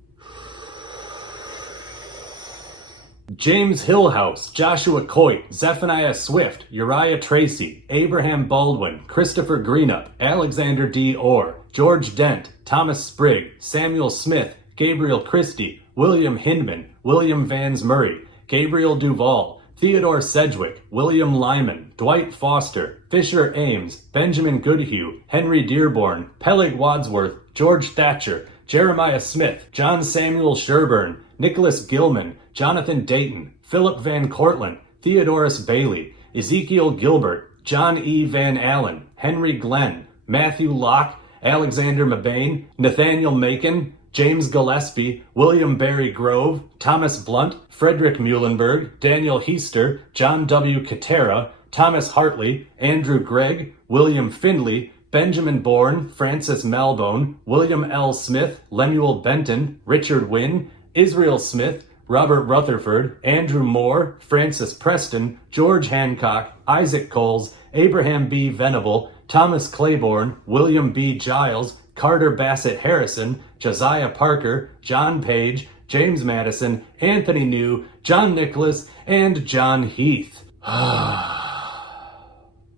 James Hillhouse, Joshua Coit, Zephaniah Swift, Uriah Tracy, Abraham Baldwin, Christopher Greenup, Alexander D. Orr, George Dent, Thomas Sprigg, Samuel Smith, Gabriel Christie, William Hindman, William Vans Murray, Gabriel Duval, Theodore Sedgwick, William Lyman, Dwight Foster, Fisher Ames, Benjamin Goodhue, Henry Dearborn, Peleg Wadsworth, George Thatcher, Jeremiah Smith, John Samuel Sherburne, Nicholas Gilman, Jonathan Dayton, Philip Van Cortlandt, Theodorus Bailey, Ezekiel Gilbert, John E. Van Allen, Henry Glenn, Matthew Locke, Alexander Mabane, Nathaniel Macon, James Gillespie, William Barry Grove, Thomas Blunt, Frederick Muhlenberg, Daniel Heister, John W. Katera, Thomas Hartley, Andrew Gregg, William Findley, Benjamin Bourne, Francis Malbone, William L. Smith, Lemuel Benton, Richard Wynne, Israel Smith, Robert Rutherford, Andrew Moore, Francis Preston, George Hancock, Isaac Coles, Abraham B. Venable, Thomas Claiborne, William B. Giles, Carter Bassett Harrison, Josiah Parker, John Page, James Madison, Anthony New, John Nicholas, and John Heath.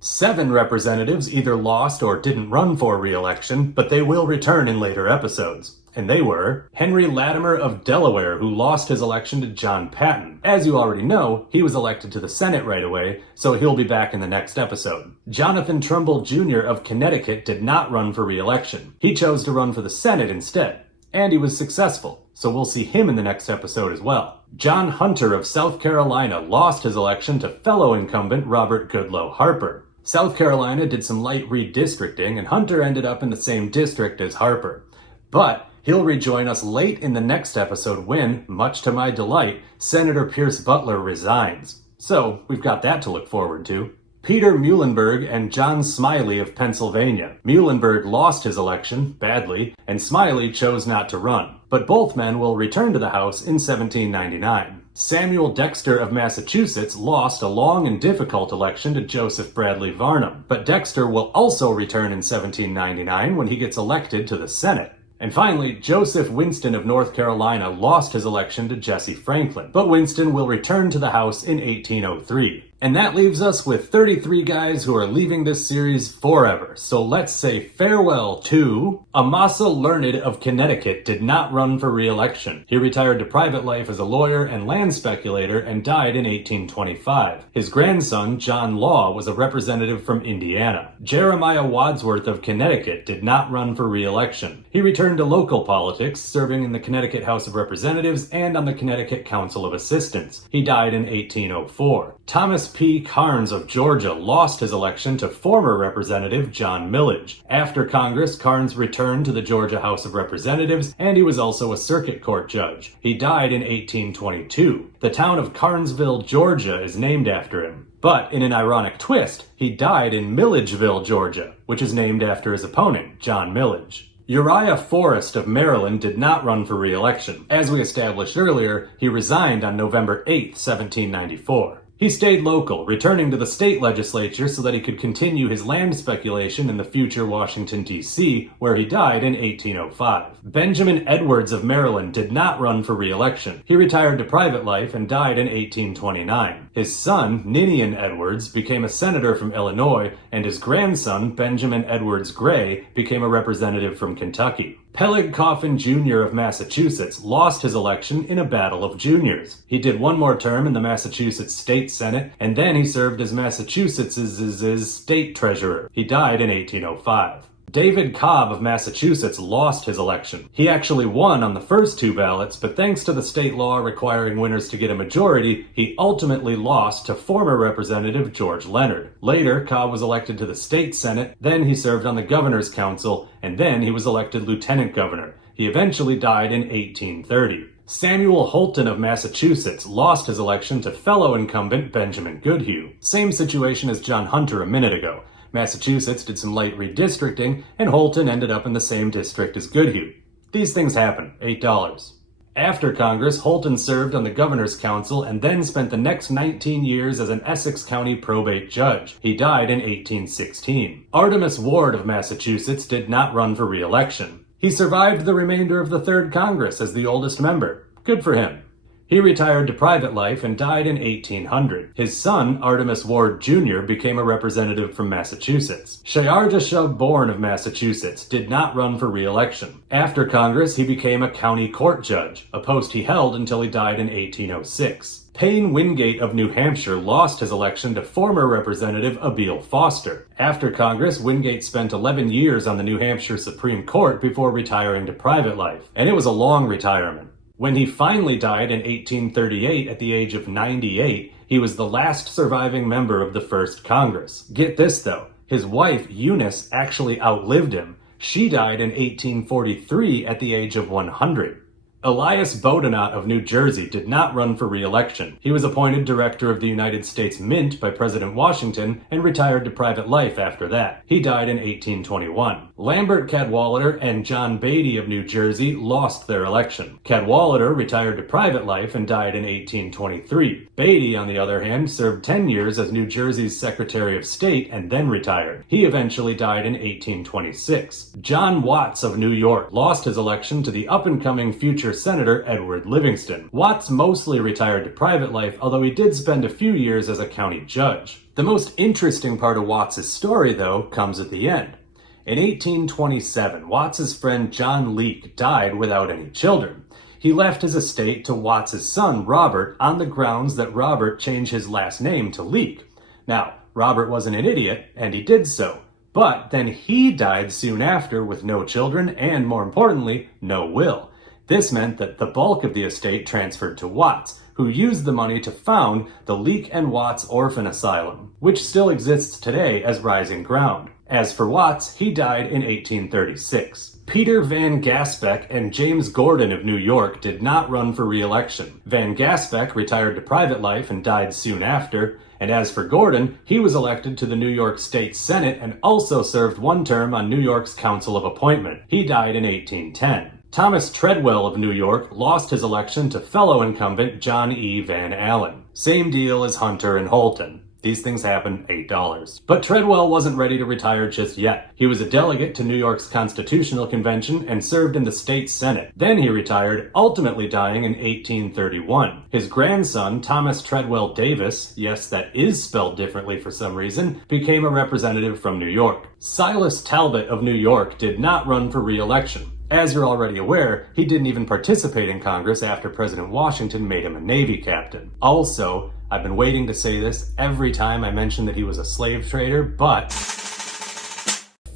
7 representatives either lost or didn't run for re-election, but they will return in later episodes. And they were Henry Latimer of Delaware, who lost his election to John Patton. As you already know, he was elected to the Senate right away, so he'll be back in the next episode. Jonathan Trumbull Jr. of Connecticut did not run for re-election. He chose to run for the Senate instead, and he was successful, so we'll see him in the next episode as well. John Hunter of South Carolina lost his election to fellow incumbent Robert Goodloe Harper. South Carolina did some light redistricting, and Hunter ended up in the same district as Harper. But he'll rejoin us late in the next episode when, much to my delight, Senator Pierce Butler resigns. So we've got that to look forward to. Peter Muhlenberg and John Smiley of Pennsylvania. Muhlenberg lost his election, badly, and Smiley chose not to run. But both men will return to the House in 1799. Samuel Dexter of Massachusetts lost a long and difficult election to Joseph Bradley Varnum. But Dexter will also return in 1799 when he gets elected to the Senate. And finally, Joseph Winston of North Carolina lost his election to Jesse Franklin, but Winston will return to the House in 1803. And that leaves us with 33 guys who are leaving this series forever. So let's say farewell to Amasa Learned of Connecticut did not run for re-election. He retired to private life as a lawyer and land speculator and died in 1825. His grandson, John Law, was a representative from Indiana. Jeremiah Wadsworth of Connecticut did not run for re-election. He returned to local politics, serving in the Connecticut House of Representatives and on the Connecticut Council of Assistants. He died in 1804. Thomas P. Carnes of Georgia lost his election to former Representative John Millage. After Congress, Carnes returned to the Georgia House of Representatives, and he was also a circuit court judge. He died in 1822. The town of Carnesville, Georgia is named after him. But in an ironic twist, he died in Millageville, Georgia, which is named after his opponent, John Millage. Uriah Forrest of Maryland did not run for re-election. As we established earlier, he resigned on November 8, 1794. He stayed local, returning to the state legislature so that he could continue his land speculation in the future Washington, D.C., where he died in 1805. Benjamin Edwards of Maryland did not run for re-election. He retired to private life and died in 1829. His son, Ninian Edwards, became a senator from Illinois, and his grandson, Benjamin Edwards Gray, became a representative from Kentucky. Peleg Coffin Jr. of Massachusetts lost his election in a battle of juniors. He did one more term in the Massachusetts State Senate, and then he served as Massachusetts' state treasurer. He died in 1805. David Cobb of Massachusetts lost his election. He actually won on the first 2 ballots, but thanks to the state law requiring winners to get a majority, he ultimately lost to former Representative George Leonard. Later, Cobb was elected to the state senate, then he served on the governor's council, and then he was elected lieutenant governor. He eventually died in 1830. Samuel Holton of Massachusetts lost his election to fellow incumbent Benjamin Goodhue. Same situation as John Hunter a minute ago. Massachusetts did some light redistricting, and Holton ended up in the same district as Goodhue. These things happen. $8. After Congress, Holton served on the Governor's Council and then spent the next 19 years as an Essex County probate judge. He died in 1816. Artemus Ward of Massachusetts did not run for re-election. He survived the remainder of the 3rd Congress as the oldest member. Good for him. He retired to private life and died in 1800. His son, Artemus Ward Jr., became a representative from Massachusetts. Shayarja Bourne of Massachusetts did not run for re-election. After Congress, he became a county court judge, a post he held until he died in 1806. Payne Wingate of New Hampshire lost his election to former Representative Abiel Foster. After Congress, Wingate spent 11 years on the New Hampshire Supreme Court before retiring to private life, and it was a long retirement. When he finally died in 1838 at the age of 98, he was the last surviving member of the first Congress. Get this though, his wife Eunice actually outlived him. She died in 1843 at the age of 100. Elias Boudinot of New Jersey did not run for re-election. He was appointed director of the United States Mint by President Washington and retired to private life after that. He died in 1821. Lambert Cadwallader and John Beatty of New Jersey lost their election. Cadwallader retired to private life and died in 1823. Beatty, on the other hand, served 10 years as New Jersey's Secretary of State and then retired. He eventually died in 1826. John Watts of New York lost his election to the up-and-coming future Senator Edward Livingston. Watts mostly retired to private life, although he did spend a few years as a county judge. The most interesting part of Watts' story, though, comes at the end. In 1827, Watts' friend John Leake died without any children. He left his estate to Watts' son, Robert, on the grounds that Robert change his last name to Leake. Now, Robert wasn't an idiot, and he did so. But then he died soon after with no children and, more importantly, no will. This meant that the bulk of the estate transferred to Watts, who used the money to found the Leake and Watts Orphan Asylum, which still exists today as Rising Ground. As for Watts, he died in 1836. Peter Van Gaspeck and James Gordon of New York did not run for re-election. Van Gaspeck retired to private life and died soon after, and as for Gordon, he was elected to the New York State Senate and also served one term on New York's Council of Appointment. He died in 1810. Thomas Treadwell of New York lost his election to fellow incumbent John E. Van Allen. Same deal as Hunter and Holton. These things happen, $8. But Treadwell wasn't ready to retire just yet. He was a delegate to New York's Constitutional Convention and served in the state Senate. Then he retired, ultimately dying in 1831. His grandson, Thomas Treadwell Davis, yes, that is spelled differently for some reason, became a representative from New York. Silas Talbot of New York did not run for re-election. As you're already aware, he didn't even participate in Congress after President Washington made him a Navy captain. Also, I've been waiting to say this every time I mention that he was a slave trader, but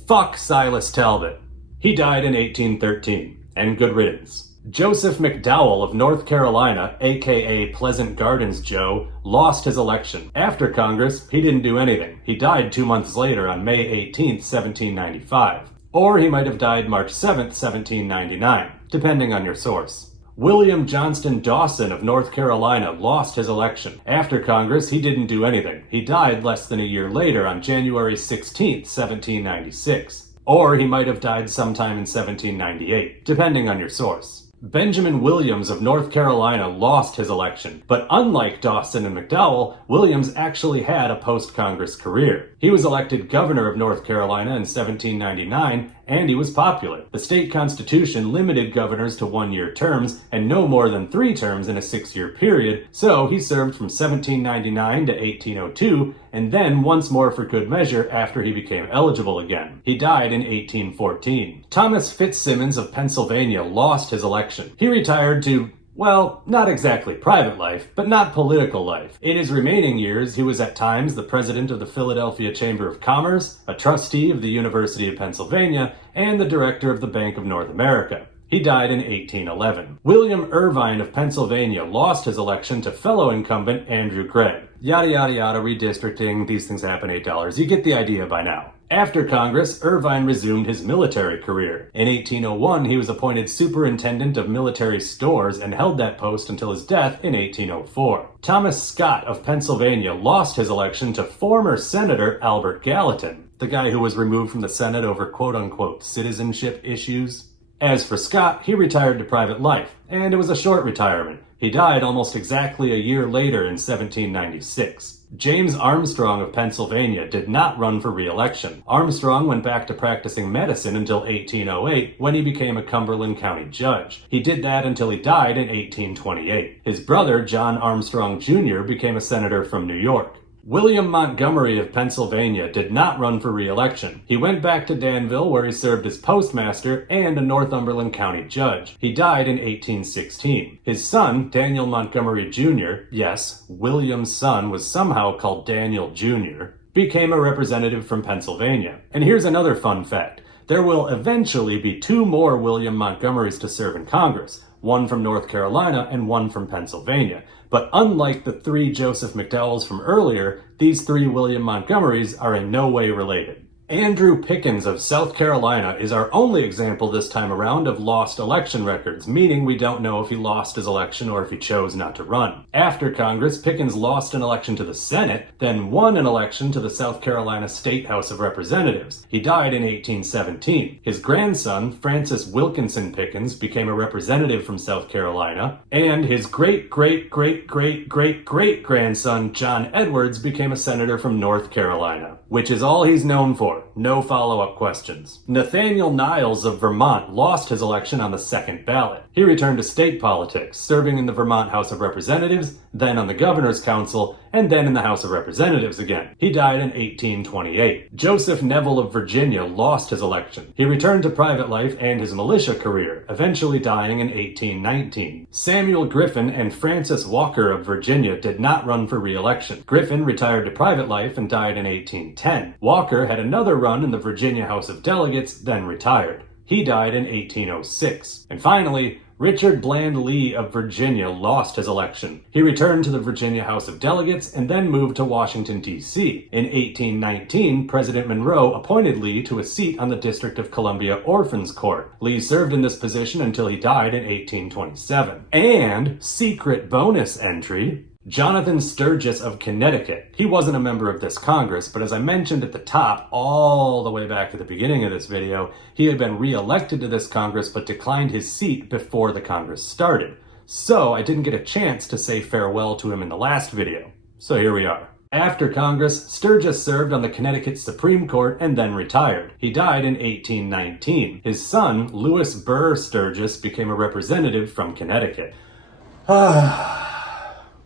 fuck Silas Talbot. He died in 1813, and good riddance. Joseph McDowell of North Carolina, aka Pleasant Gardens Joe, lost his election. After Congress, he didn't do anything. He died 2 months later on May 18, 1795. Or he might have died March 7, 1799, depending on your source. William Johnston Dawson of North Carolina lost his election. After Congress, he didn't do anything. He died less than a year later on January 16, 1796. Or he might have died sometime in 1798, depending on your source. Benjamin Williams of North Carolina lost his election, but unlike Dawson and McDowell, Williams actually had a post-Congress career. He was elected governor of North Carolina in 1799, and he was popular. The state constitution limited governors to 1-year terms and no more than 3 terms in a 6-year period, so he served from 1799 to 1802, and then once more for good measure after he became eligible again. He died in 1814. Thomas Fitzsimmons of Pennsylvania lost his election. He retired to, well, not exactly private life, but not political life. In his remaining years, he was at times the president of the Philadelphia Chamber of Commerce, a trustee of the University of Pennsylvania, and the director of the Bank of North America. He died in 1811. William Irvine of Pennsylvania lost his election to fellow incumbent Andrew Gregg. Yada yada yada, redistricting, these things happen, $8. You get the idea by now. After Congress, Irvine resumed his military career. In 1801, he was appointed superintendent of military stores and held that post until his death in 1804. Thomas Scott of Pennsylvania lost his election to former Senator Albert Gallatin, the guy who was removed from the Senate over quote-unquote citizenship issues. As for Scott, he retired to private life, and it was a short retirement. He died almost exactly a year later in 1796. James Armstrong of Pennsylvania did not run for re-election. Armstrong went back to practicing medicine until 1808, when he became a Cumberland County judge. He did that until he died in 1828. His brother, John Armstrong Jr., became a senator from New York. William Montgomery of Pennsylvania did not run for re-election. He went back to Danville, where he served as postmaster and a Northumberland County judge. He died in 1816. His son, Daniel Montgomery Jr., yes, William's son was somehow called Daniel Jr., became a representative from Pennsylvania. And here's another fun fact. There will eventually be 2 more William Montgomerys to serve in Congress, one from North Carolina and one from Pennsylvania. But unlike the 3 Joseph McDowells from earlier, these 3 William Montgomerys are in no way related. Andrew Pickens of South Carolina is our only example this time around of lost election records, meaning we don't know if he lost his election or if he chose not to run. After Congress, Pickens lost an election to the Senate, then won an election to the South Carolina State House of Representatives. He died in 1817. His grandson, Francis Wilkinson Pickens, became a representative from South Carolina, and his great-great-great-great-great-great-grandson, John Edwards, became a senator from North Carolina, which is all he's known for. No follow-up questions. Nathaniel Niles of Vermont lost his election on the second ballot. He returned to state politics, serving in the Vermont House of Representatives, then on the Governor's Council, and then in the House of Representatives again. He died in 1828. Joseph Neville of Virginia lost his election. He returned to private life and his militia career, eventually dying in 1819. Samuel Griffin and Francis Walker of Virginia did not run for re-election. Griffin retired to private life and died in 1810. Walker had another run in the Virginia House of Delegates, then retired. He died in 1806. And finally, Richard Bland Lee of Virginia lost his election. He returned to the Virginia House of Delegates and then moved to Washington, D.C. In 1819, President Monroe appointed Lee to a seat on the District of Columbia Orphans Court. Lee served in this position until he died in 1827. And, secret bonus entry, Jonathan Sturgis of Connecticut. He wasn't a member of this Congress, but as I mentioned at the top, all the way back at the beginning of this video, he had been re-elected to this Congress but declined his seat before the Congress started. So I didn't get a chance to say farewell to him in the last video. So here we are. After Congress, Sturgis served on the Connecticut Supreme Court and then retired. He died in 1819. His son, Louis Burr Sturgis, became a representative from Connecticut.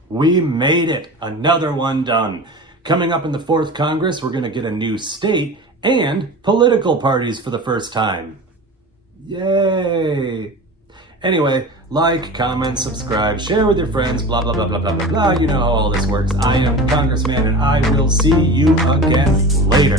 We made it! Another one done. Coming up in the 4th Congress, we're going to get a new state and political parties for the first time. Yay! Anyway, like, comment, subscribe, share with your friends, blah, blah, blah, blah, blah, blah, blah. You know how all this works. I am Congressman, and I will see you again later.